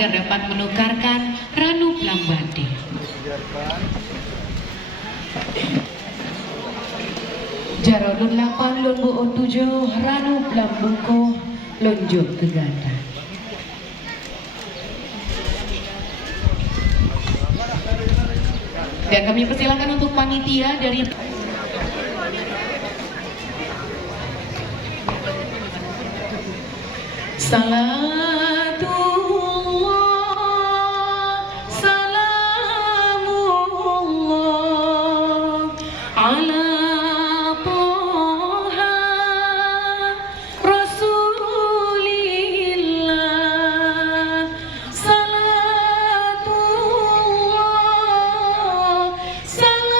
agar dapat menukarkan Ranu Plambadi. Jarodun 8 Lun Buo 7 Ranu Plambungko lonjok ke ganda. Dan kami persilakan untuk panitia dari Salatullah Salamullah ala Toha Rasulillah. Salatullah Salam.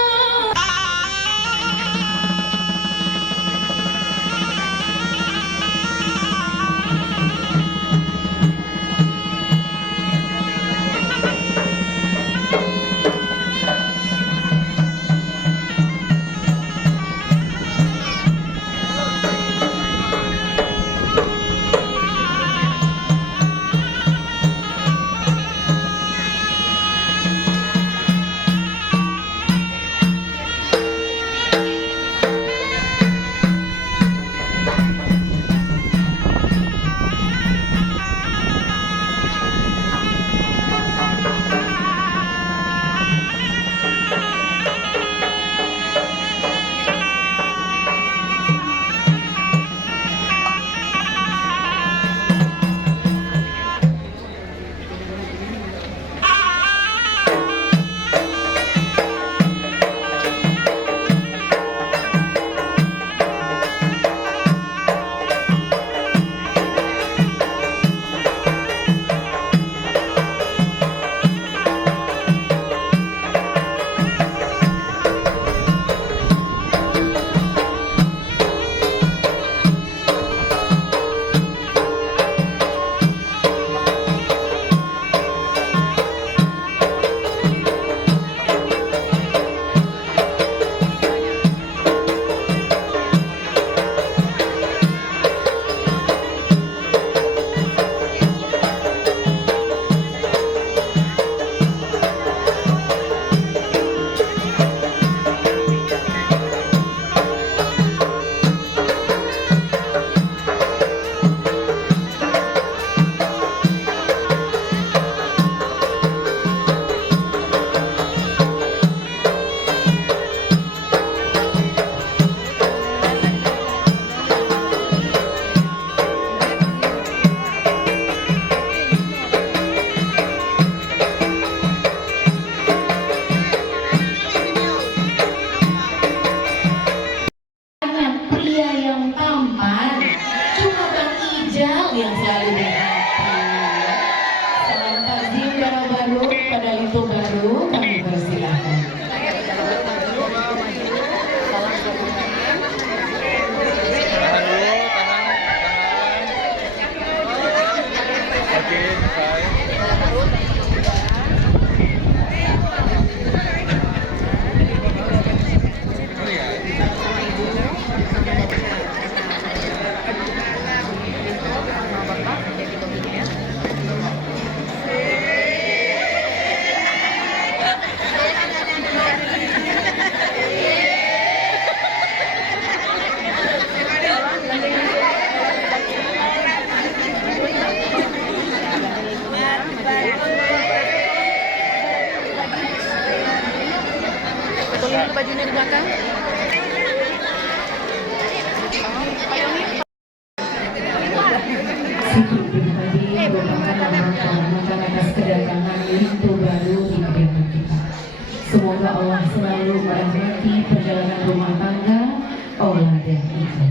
Pria yang tampan, cuma Bang Ijal yang selalu berhati. Salam takzim darah baru pada Lito baru, kami persilahkan. Betulin dulu bajunya di belakang. Sikit berbagi merupakan rangkaian atas kedatangan Lito baru di kediaman kita. Semoga Allah selalu merahmati perjalanan rumah tangga Ola dan Ijal.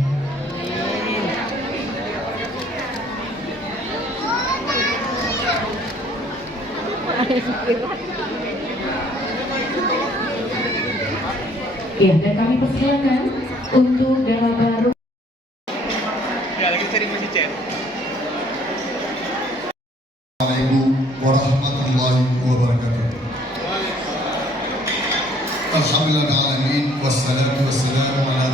Ya, dan kami persilakan untuk darah baru. Ya, lagi cari masih chat. Assalamualaikum warahmatullahi wabarakatuh. Alhamdulillahirrahmanirrahim. Wassalatu wassalamu ala